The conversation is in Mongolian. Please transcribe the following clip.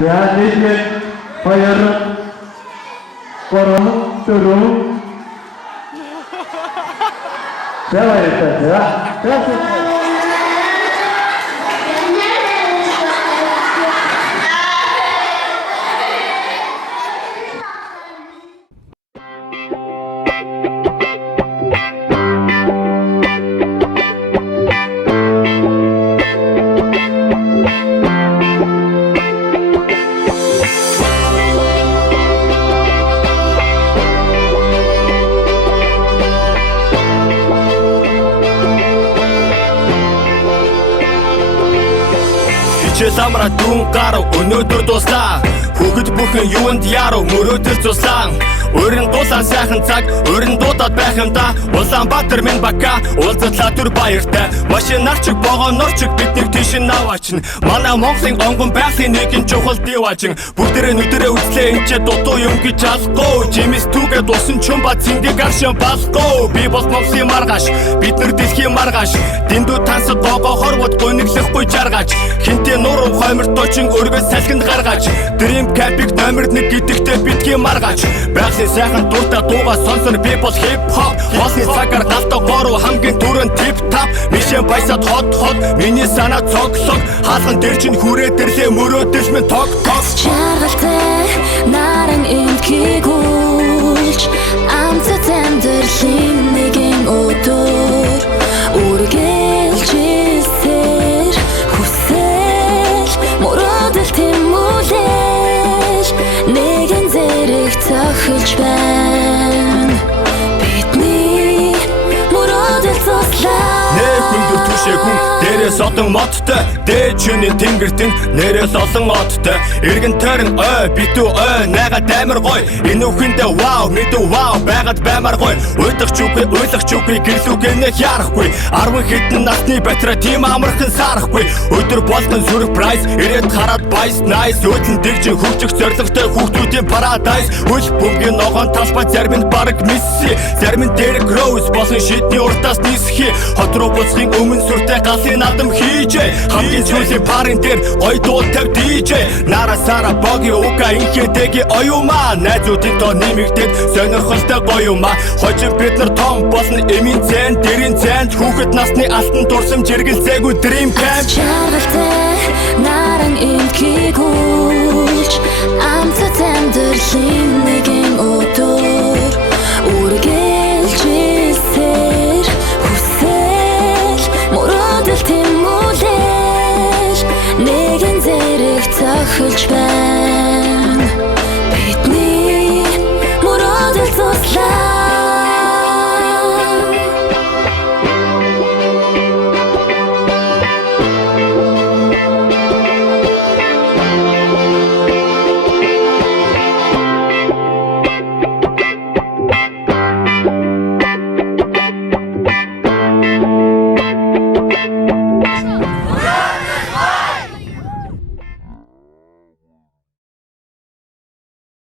За нийлээ 2 3 4 За Ламра дүн гарав өнөөдөр дуслаа. Хүүхэд бүхэн юунд яруу мөрөөдөл цуслаа. Өрн дулаан сайхан цаг өрн дуудаад байх юм да. Улаанбаатар минь бака уулзлаа түр баяртай. Машин нарчиг богонорчиг биднийг тийш наваачин. Манай Монголын онгон байхын нэгэн чухал диваачин. Бүгдээрээ нүдэрээ үзлээ энэ ч дутуу юм гэж алгүй. Жимс түүгээ дусан чумба цэнгийг гаршин балгүй. Би бол Монголын маргааш бид нар дэлхийн маргааш. Дэндүү тансад гого хорвод гуниглахгүй жаргаач. Хинтээ нуруу хойморт дочин өргөс салхинд гаргаач. Dream Capic номер 1 гэдэгтээ битгий маргаач. Сайхан дуртай дуугаа сонсор би бол хип хоп. Хоолны цагаар галтаа горуу хамгийн түрэн тип тап. Мишэн баясаад хот миний санаа цоглог. Хаалган дээр чинь хүрээ дэрлээ мөрөөдөл минь тог Чаргалтай наран инкигүүлж амцад амьдралын нэгэн өдөр үргэлжилсээр хүсэл мөрөөдөл тэмүүлж нэгэн зэрэг цохилж байна. Бидний мөрөөдөл цуслаа. Хүндөр түшээ хүн дээрээс одон модтой. Дээд чиний тэнгэртэн нэрэл олон одтой. Иргэн тойрон ой битүү ой найгаад амар гой. Энэ үхэндээ вау мэдүү вау байгаад баймар гой. Уйдах чүгүй гэрлүүгэнэ ярахгүй. 10 хэдэн насны батра тим амархан сарахгүй. Өдөр болгон surprise ирээд хараад байс nice. Өдлөн дэгжин хөгжих зоригтой хүүхдүүдийн paradise. Үл бөмбөгийн ногоон талбай зарим нь бараг мисси. Зарим нь Derek Rose болсон шидний уртаас нисхи. Хот руу буцахын өмнө сүртэй галын надам хийжээ. Хамгийн сүүлийн парын дээр ой дуу тавь DJ. Нара сара боги ука инхээтэги оюума. Найзуудын тоо нэмэгдээд сонирхолтой гоюума. Хожим бид нар том болсон эмийн зэн дэрийн зэнд. Хүүхэд насны алтан дурсам жиргэлцээгүй Dream Camp. Чаргалтай наран инкигүүлж амцад амьдралын нэгэн өдөр үргэлжилсээр хүсэл мөрөөдөл тэмүүлж нэгэн зэрэг цохилж байна.